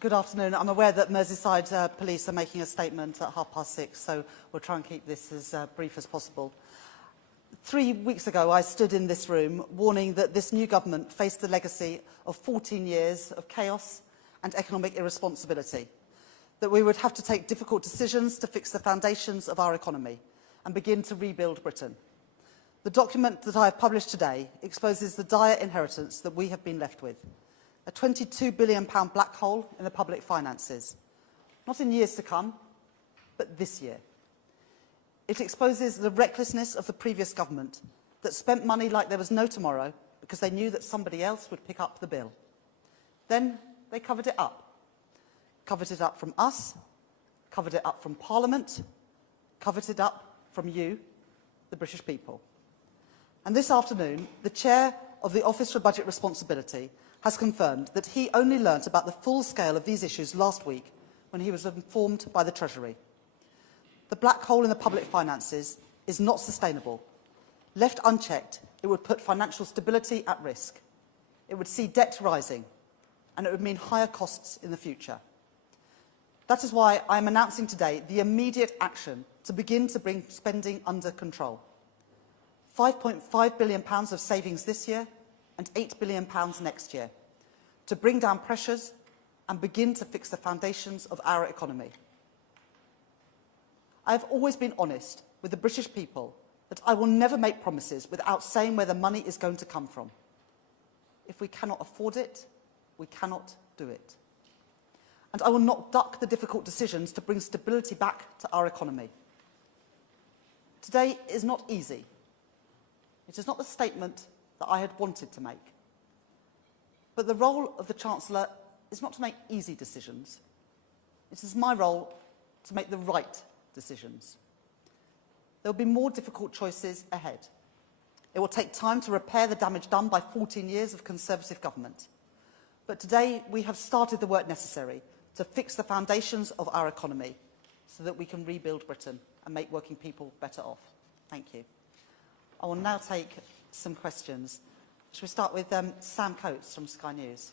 Good afternoon. I'm aware that Merseyside Police are making a statement at 6:30, so we'll try and keep this as brief as possible. 3 weeks ago, I stood in this room warning that this new government faced the legacy of 14 years of chaos and economic irresponsibility, that we would have to take difficult decisions to fix the foundations of our economy and begin to rebuild Britain. The document that I have published today exposes the dire inheritance that we have been left with. A £22 billion black hole in the public finances, not in years to come, but this year. It exposes the recklessness of the previous government that spent money like there was no tomorrow because they knew that somebody else would pick up the bill. Then they covered it up. Covered it up from us, covered it up from Parliament, covered it up from you, the British people. And this afternoon, the Chair of the Office for Budget Responsibility has confirmed that he only learnt about the full scale of these issues last week when he was informed by the Treasury. The black hole in the public finances is not sustainable. Left unchecked, it would put financial stability at risk. It would see debt rising, and it would mean higher costs in the future. That is why I am announcing today the immediate action to begin to bring spending under control. £5.5 billion of savings this year and £8 billion next year to bring down pressures and begin to fix the foundations of our economy. I have always been honest with the British people that I will never make promises without saying where the money is going to come from. If we cannot afford it, we cannot do it. And I will not duck the difficult decisions to bring stability back to our economy. Today is not easy. It is not the statement that I had wanted to make. But the role of the Chancellor is not to make easy decisions. It is my role to make the right decisions. There will be more difficult choices ahead. It will take time to repair the damage done by 14 years of Conservative government. But today we have started the work necessary to fix the foundations of our economy so that we can rebuild Britain and make working people better off. Thank you. I will now take some questions. Shall we start with Sam Coates from Sky News?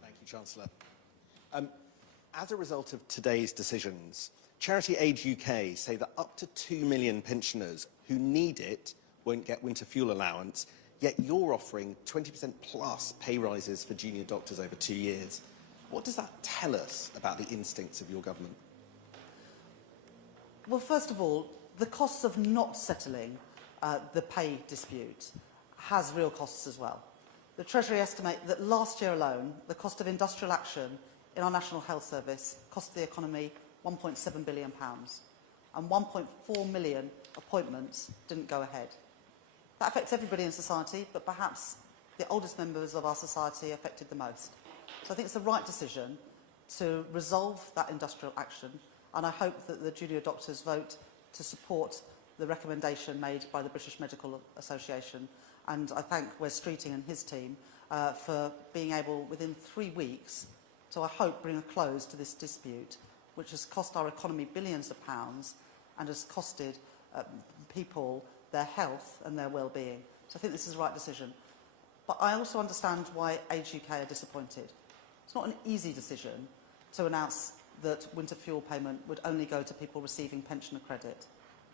Thank you, Chancellor. As a result of today's decisions, Charity Aid UK say that up to 2 million pensioners who need it won't get winter fuel allowance, yet you're offering 20% plus pay rises for junior doctors over 2 years. What does that tell us about the instincts of your government? Well, first of all, the costs of not settling the pay dispute has real costs as well. The Treasury estimate that last year alone, the cost of industrial action in our National Health Service cost the economy £1.7 billion, and 1.4 million appointments didn't go ahead. That affects everybody in society, but perhaps the oldest members of our society affected the most. So I think it's the right decision to resolve that industrial action, and I hope that the junior doctors vote to support the recommendation made by the British Medical Association. And I thank Wes Streeting and his team for being able, within 3 weeks, to, I hope, bring a close to this dispute, which has cost our economy billions of pounds and has costed people their health and their well-being. So I think this is the right decision. But I also understand why Age UK are disappointed. It's not an easy decision to announce that winter fuel payment would only go to people receiving pensioner credit.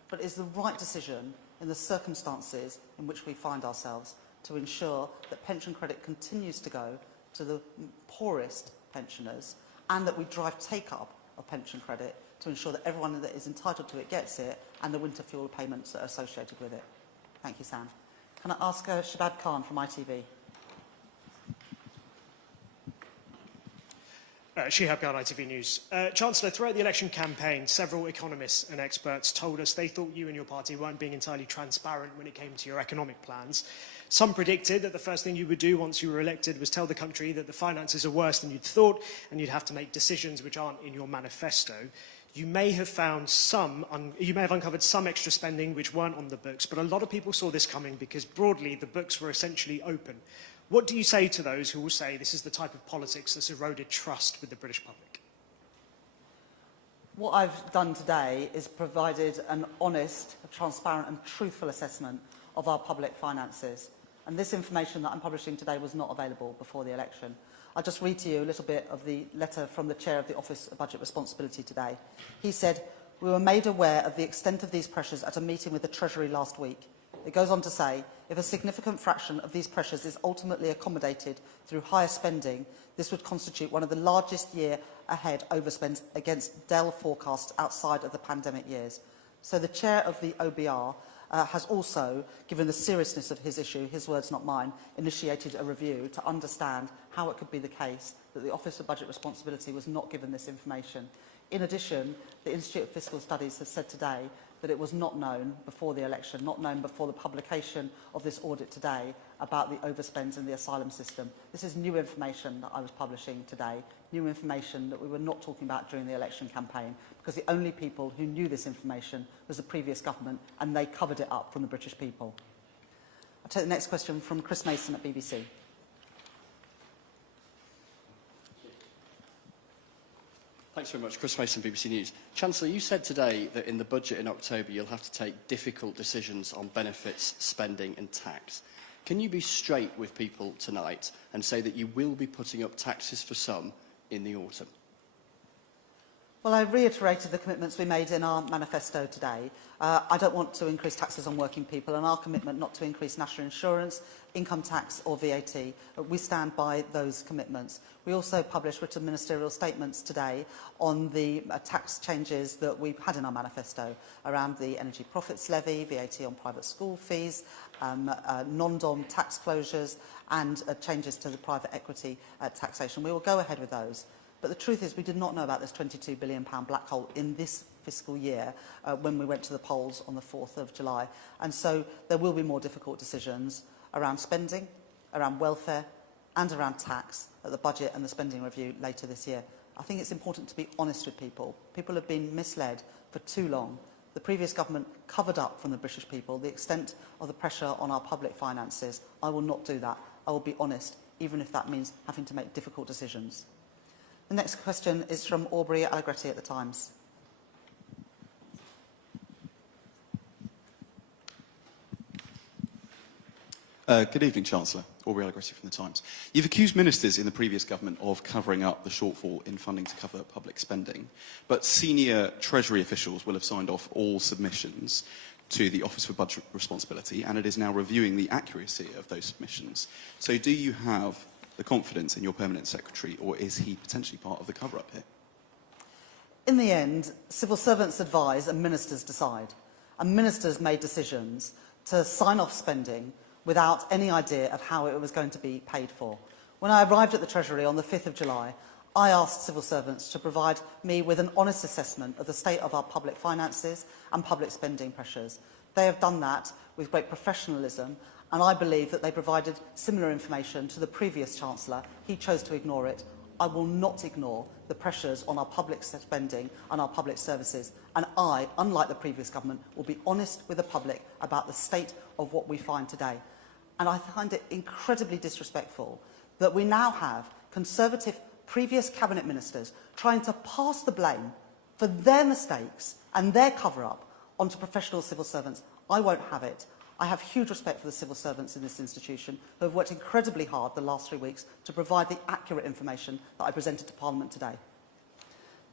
But it is the right decision in the circumstances in which we find ourselves to ensure that pension credit continues to go to the poorest pensioners and that we drive take-up of pension credit to ensure that everyone that is entitled to it gets it and the winter fuel payments that are associated with it. Thank you, Sam. Can I ask Shabad Khan from ITV? Shihab Khan, ITV News. Chancellor, throughout the election campaign, several economists and experts told us they thought you and your party weren't being entirely transparent when it came to your economic plans. Some predicted that the first thing you would do once you were elected was tell the country that the finances are worse than you'd thought and you'd have to make decisions which aren't in your manifesto. You may have uncovered some extra spending which weren't on the books, but a lot of people saw this coming because broadly the books were essentially open. What do you say to those who will say this is the type of politics that's eroded trust with the British public? What I've done today is provided an honest, transparent and truthful assessment of our public finances. And this information that I'm publishing today was not available before the election. I'll just read to you a little bit of the letter from the Chair of the Office of Budget Responsibility today. He said, "We were made aware of the extent of these pressures at a meeting with the Treasury last week." It goes on to say, "If a significant fraction of these pressures is ultimately accommodated through higher spending, this would constitute one of the largest year-ahead overspends against Dell forecasts outside of the pandemic years." So the Chair of the OBR has also, given the seriousness of his issue, his words not mine, initiated a review to understand how it could be the case that the Office of Budget Responsibility was not given this information. In addition, the Institute of Fiscal Studies has said today that it was not known before the election, not known before the publication of this audit today about the overspends in the asylum system. This is new information that I was publishing today, new information that we were not talking about during the election campaign, because the only people who knew this information was the previous government, and they covered it up from the British people. I'll take the next question from Chris Mason at BBC. Thanks very much. Chris Mason, BBC News. Chancellor, you said today that in the budget in October you'll have to take difficult decisions on benefits, spending and tax. Can you be straight with people tonight and say that you will be putting up taxes for some in the autumn? Well, I reiterated the commitments we made in our manifesto today. I don't want to increase taxes on working people, and our commitment not to increase national insurance, income tax or VAT. We stand by those commitments. We also published written ministerial statements today on the tax changes that we've had in our manifesto around the energy profits levy, VAT on private school fees, non-dom tax closures and changes to the private equity taxation. We will go ahead with those. But the truth is we did not know about this £22 billion black hole in this fiscal year when we went to the polls on the 4th of July. And so there will be more difficult decisions around spending, around welfare and around tax at the budget and the spending review later this year. I think it's important to be honest with people. People have been misled for too long. The previous government covered up from the British people the extent of the pressure on our public finances. I will not do that. I will be honest, even if that means having to make difficult decisions. The next question is from Aubrey Allegretti at The Times. Good evening, Chancellor. Aubrey Allegretti from The Times. You've accused ministers in the previous government of covering up the shortfall in funding to cover public spending, but senior Treasury officials will have signed off all submissions to the Office for Budget Responsibility, and it is now reviewing the accuracy of those submissions. So do you have the confidence in your permanent secretary, or is he potentially part of the cover-up here? In the end, civil servants advise and ministers decide. And ministers made decisions to sign off spending without any idea of how it was going to be paid for. When I arrived at the Treasury on the 5th of July, I asked civil servants to provide me with an honest assessment of the state of our public finances and public spending pressures. They have done that with great professionalism, and I believe that they provided similar information to the previous Chancellor. He chose to ignore it. I will not ignore the pressures on our public spending and our public services. And I, unlike the previous government, will be honest with the public about the state of what we find today. And I find it incredibly disrespectful that we now have Conservative previous cabinet ministers trying to pass the blame for their mistakes and their cover-up onto professional civil servants. I won't have it. I have huge respect for the civil servants in this institution who have worked incredibly hard the last 3 weeks to provide the accurate information that I presented to Parliament today.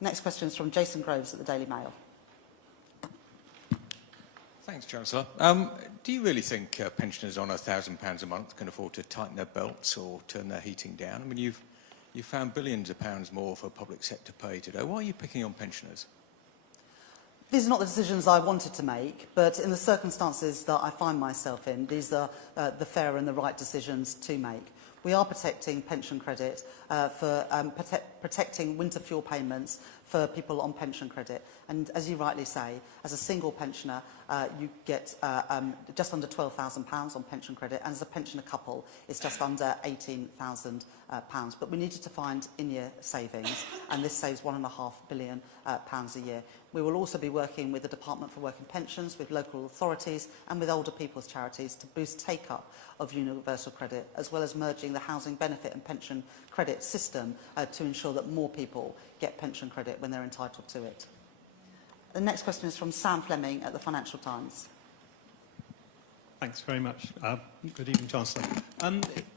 Next question is from Jason Groves at the Daily Mail. Thanks, Chancellor. Do you really think pensioners on £1,000 a month can afford to tighten their belts or turn their heating down? I mean, you've found billions of pounds more for public sector pay today. Why are you picking on pensioners? These are not the decisions I wanted to make, but in the circumstances that I find myself in, these are the fair and the right decisions to make. We are protecting pension credit for protecting winter fuel payments for people on pension credit. And as you rightly say, as a single pensioner, you get just under £12,000 on pension credit, and as a pensioner couple, it's just under £18,000. But we needed to find in-year savings, and this saves £1.5 billion a year. We will also be working with the Department for Work and Pensions, with local authorities and with older people's charities to boost take-up of universal credit, as well as merging the housing benefit and pension credit system to ensure that more people get pension credit when they're entitled to it. The next question is from Sam Fleming at the Financial Times. Thanks very much. Good evening, Chancellor.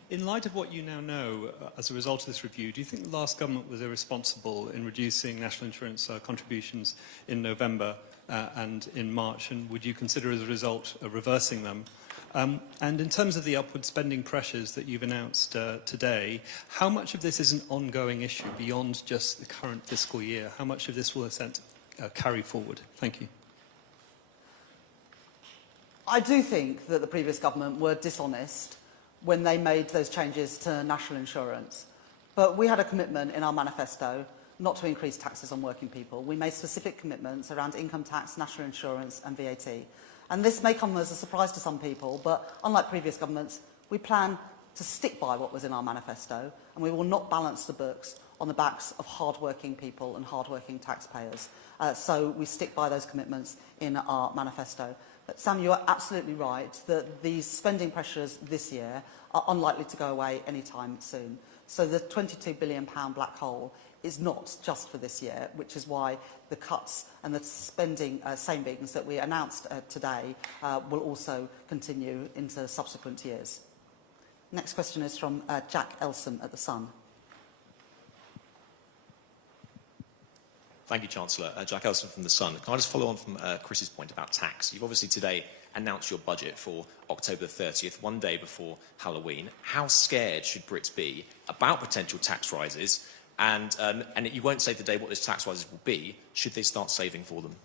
In light of what you now know as a result of this review, do you think the last government was irresponsible in reducing national insurance contributions in November and in March, and would you consider as a result reversing them? And in terms of the upward spending pressures that you've announced today, how much of this is an ongoing issue beyond just the current fiscal year? How much of this will carry forward? Thank you. I do think that the previous government were dishonest when they made those changes to national insurance. But we had a commitment in our manifesto not to increase taxes on working people. We made specific commitments around income tax, national insurance and VAT. And this may come as a surprise to some people, but unlike previous governments, we plan to stick by what was in our manifesto, and we will not balance the books on the backs of hard-working people and hard-working taxpayers. So we stick by those commitments in our manifesto. But Sam, you are absolutely right that these spending pressures this year are unlikely to go away anytime soon. So the £22 billion black hole is not just for this year, which is why the cuts and the spending savings that we announced today will also continue into subsequent years. Next question is from Jack Elson at The Sun. Thank you, Chancellor. Jack Elson from The Sun. Can I just follow on from Chris's point about tax? You've obviously today announced your budget for October 30th, one day before Halloween. How scared should Brits be about potential tax rises? And you won't say today what those tax rises will be. Should they start saving for them?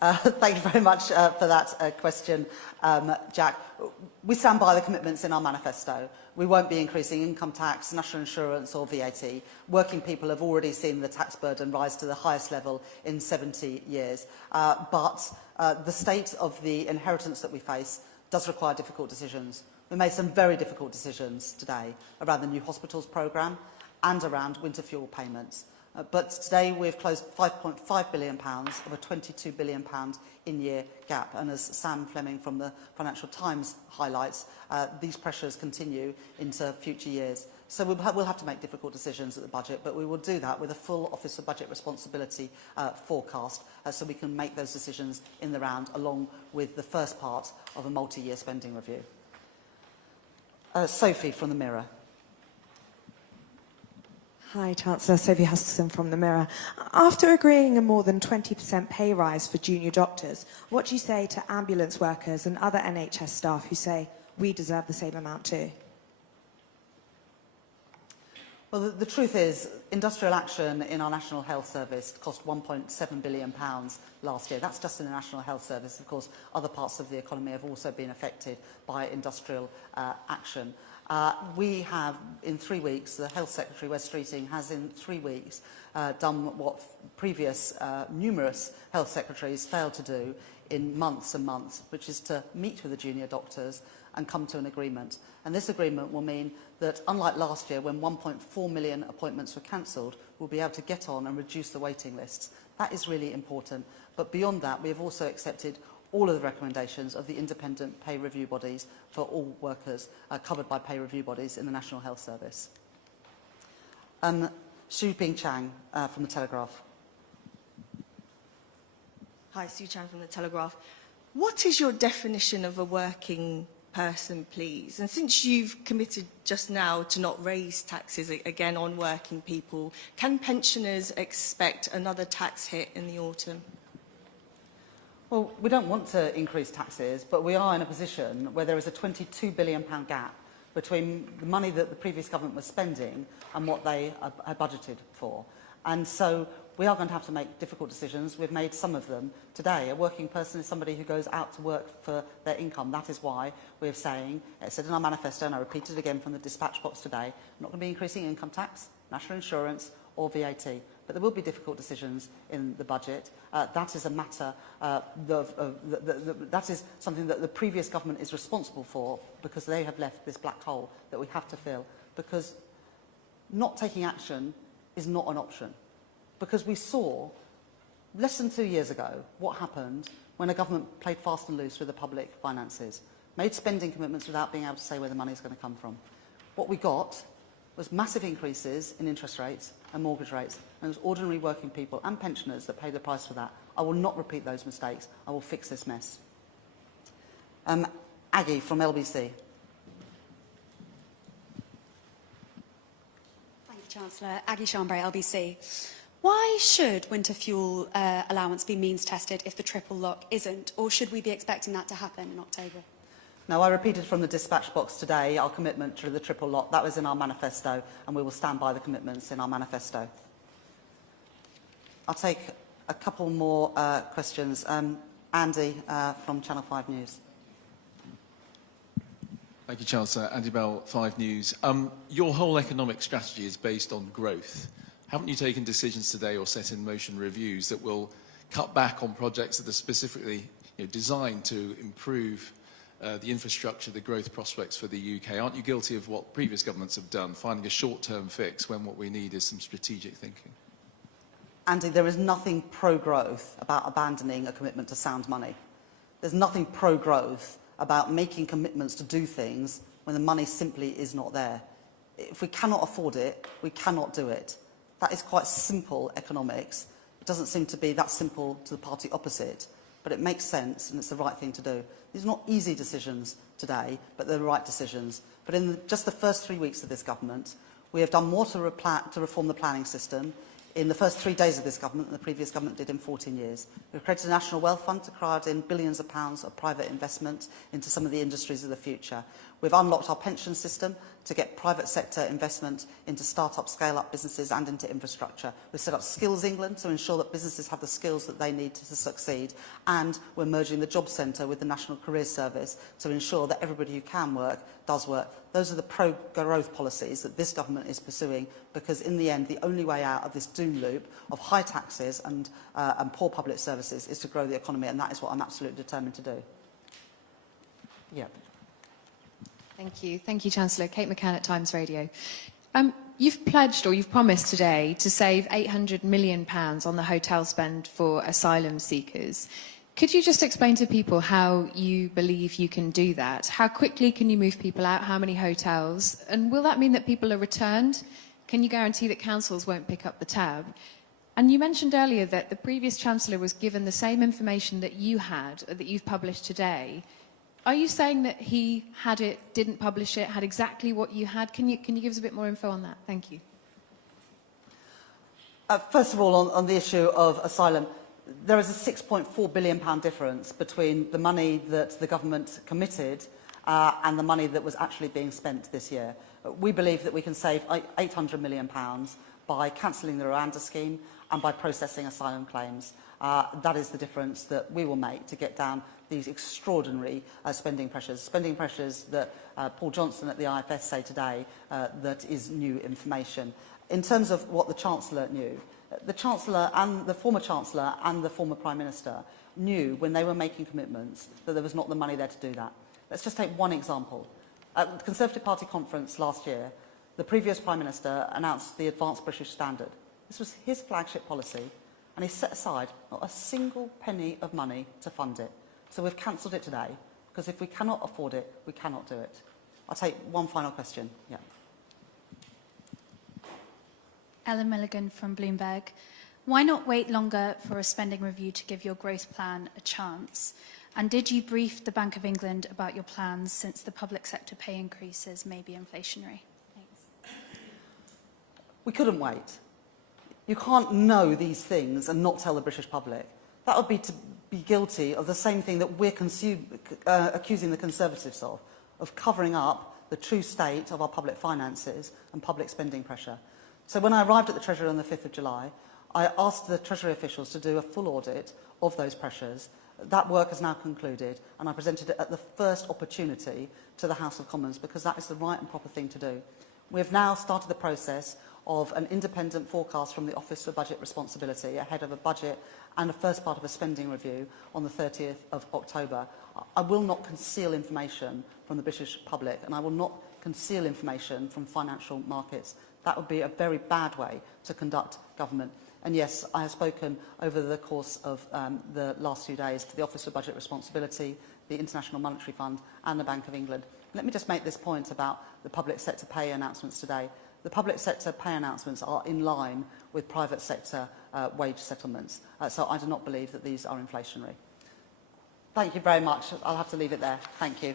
Thank you very much for that question, Jack. We stand by the commitments in our manifesto. We won't be increasing income tax, national insurance or VAT. Working people have already seen the tax burden rise to the highest level in 70 years. But the state of the inheritance that we face does require difficult decisions. We made some very difficult decisions today around the new hospitals programme and around winter fuel payments. But today we've closed £5.5 billion of a £22 billion in-year gap. And as Sam Fleming from the Financial Times highlights, these pressures continue into future years. So we'll have to make difficult decisions at the budget, but we will do that with a full Office for Budget Responsibility forecast, so we can make those decisions in the round, along with the first part of a multi-year spending review. Sophie from The Mirror. Hi, Chancellor. Sophie Huskinson from The Mirror. After agreeing a more than 20% pay rise for junior doctors, what do you say to ambulance workers and other NHS staff who say, we deserve the same amount too? Well, the truth is, industrial action in our National Health Service cost £1.7 billion last year. That's just in the National Health Service. Of course, other parts of the economy have also been affected by industrial action. We have, in 3 weeks, the Health Secretary, Wes Streeting, has in 3 weeks done what previous numerous health secretaries failed to do in months and months, which is to meet with the junior doctors and come to an agreement. And this agreement will mean that, unlike last year, when 1.4 million appointments were cancelled, we'll be able to get on and reduce the waiting lists. That is really important. But beyond that, we have also accepted all of the recommendations of the independent pay review bodies for all workers covered by pay review bodies in the National Health Service. Xu Ping Chang from The Telegraph. Hi, Sue Chan from The Telegraph. What is your definition of a working person, please? And since you've committed just now to not raise taxes again on working people, can pensioners expect another tax hit in the autumn? Well, we don't want to increase taxes, but we are in a position where there is a £22 billion gap between the money that the previous government was spending and what they had budgeted for. And so we are going to have to make difficult decisions. We've made some of them today. A working person is somebody who goes out to work for their income. That is why we're saying, it said in our manifesto, and I repeat it again from the dispatch box today, we're not going to be increasing income tax, national insurance or VAT. But there will be difficult decisions in the budget. That is a matter, that is something that the previous government is responsible for, because they have left this black hole that we have to fill. Because not taking action is not an option. Because we saw, less than 2 years ago, what happened when a government played fast and loose with the public finances, made spending commitments without being able to say where the money is going to come from. What we got was massive increases in interest rates and mortgage rates, and it was ordinary working people and pensioners that paid the price for that. I will not repeat those mistakes. I will fix this mess. Aggie from LBC. Thank you, Chancellor. Aggie Chambray, LBC. Why should winter fuel allowance be means tested if the triple lock isn't, or should we be expecting that to happen in October? Now, I repeated from the dispatch box today our commitment to the triple lock. That was in our manifesto, and we will stand by the commitments in our manifesto. I'll take a couple more questions. Andy from Channel 5 News. Thank you, Chancellor. Andy Bell, 5 News. Your whole economic strategy is based on growth. Haven't you taken decisions today or set in motion reviews that will cut back on projects that are specifically designed to improve the infrastructure, the growth prospects for the UK? Aren't you guilty of what previous governments have done, finding a short-term fix when what we need is some strategic thinking? Andy, there is nothing pro-growth about abandoning a commitment to sound money. There's nothing pro-growth about making commitments to do things when the money simply is not there. If we cannot afford it, we cannot do it. That is quite simple economics. It doesn't seem to be that simple to the party opposite, but it makes sense and it's the right thing to do. These are not easy decisions today, but they're the right decisions. But in just the first 3 weeks of this government, we have done more to reform the planning system in the first 3 days of this government than the previous government did in 14 years. We've created a National Wealth Fund to crowd in billions of pounds of private investment into some of the industries of the future. We've unlocked our pension system to get private sector investment into start-up, scale-up businesses and into infrastructure. We've set up Skills England to ensure that businesses have the skills that they need to succeed. And we're merging the Job Centre with the National Careers Service to ensure that everybody who can work does work. Those are the pro-growth policies that this government is pursuing, because in the end, the only way out of this doom loop of high taxes and poor public services is to grow the economy, and that is what I'm absolutely determined to do. Yeah. Thank you, Chancellor. Kate McCann at Times Radio. You've pledged, or you've promised today, to save £800 million on the hotel spend for asylum seekers. Could you just explain to people how you believe you can do that? How quickly can you move people out? How many hotels? And will that mean that people are returned? Can you guarantee that councils won't pick up the tab? And you mentioned earlier that the previous Chancellor was given the same information that you had, that you've published today. Are you saying that he had it, didn't publish it, had exactly what you had? Can you give us a bit more info on that? Thank you. First of all, on the issue of asylum, there is a £6.4 billion difference between the money that the government committed and the money that was actually being spent this year. We believe that we can save £800 million by cancelling the Rwanda scheme and by processing asylum claims. That is the difference that we will make to get down these extraordinary spending pressures that Paul Johnson at the IFS say today that is new information. In terms of what the Chancellor knew, the Chancellor and the former Chancellor and the former Prime Minister knew when they were making commitments that there was not the money there to do that. Let's just take one example. At the Conservative Party conference last year, the previous Prime Minister announced the Advanced British Standard. This was his flagship policy, and he set aside not a single penny of money to fund it. So we've cancelled it today, because if we cannot afford it, we cannot do it. I'll take one final question. Yeah. Ellen Milligan from Bloomberg. Why not wait longer for a spending review to give your growth plan a chance? And did you brief the Bank of England about your plans, since the public sector pay increases may be inflationary? Thanks. We couldn't wait. You can't know these things and not tell the British public. That would be to be guilty of the same thing that we're accusing the Conservatives of covering up the true state of our public finances and public spending pressure. So when I arrived at the Treasury on the 5th of July, I asked the Treasury officials to do a full audit of those pressures. That work has now concluded, and I presented it at the first opportunity to the House of Commons, because that is the right and proper thing to do. We have now started the process of an independent forecast from the Office for Budget Responsibility ahead of a budget and a first part of a spending review on the 30th of October. I will not conceal information from the British public, and I will not conceal information from financial markets. That would be a very bad way to conduct government. And yes, I have spoken over the course of the last few days to the Office for Budget Responsibility, the International Monetary Fund and the Bank of England. Let me just make this point about the public sector pay announcements today. the public sector pay announcements are in line with private sector wage settlements. So I do not believe that these are inflationary. Thank you very much. I'll have to leave it there. Thank you.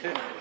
Yeah.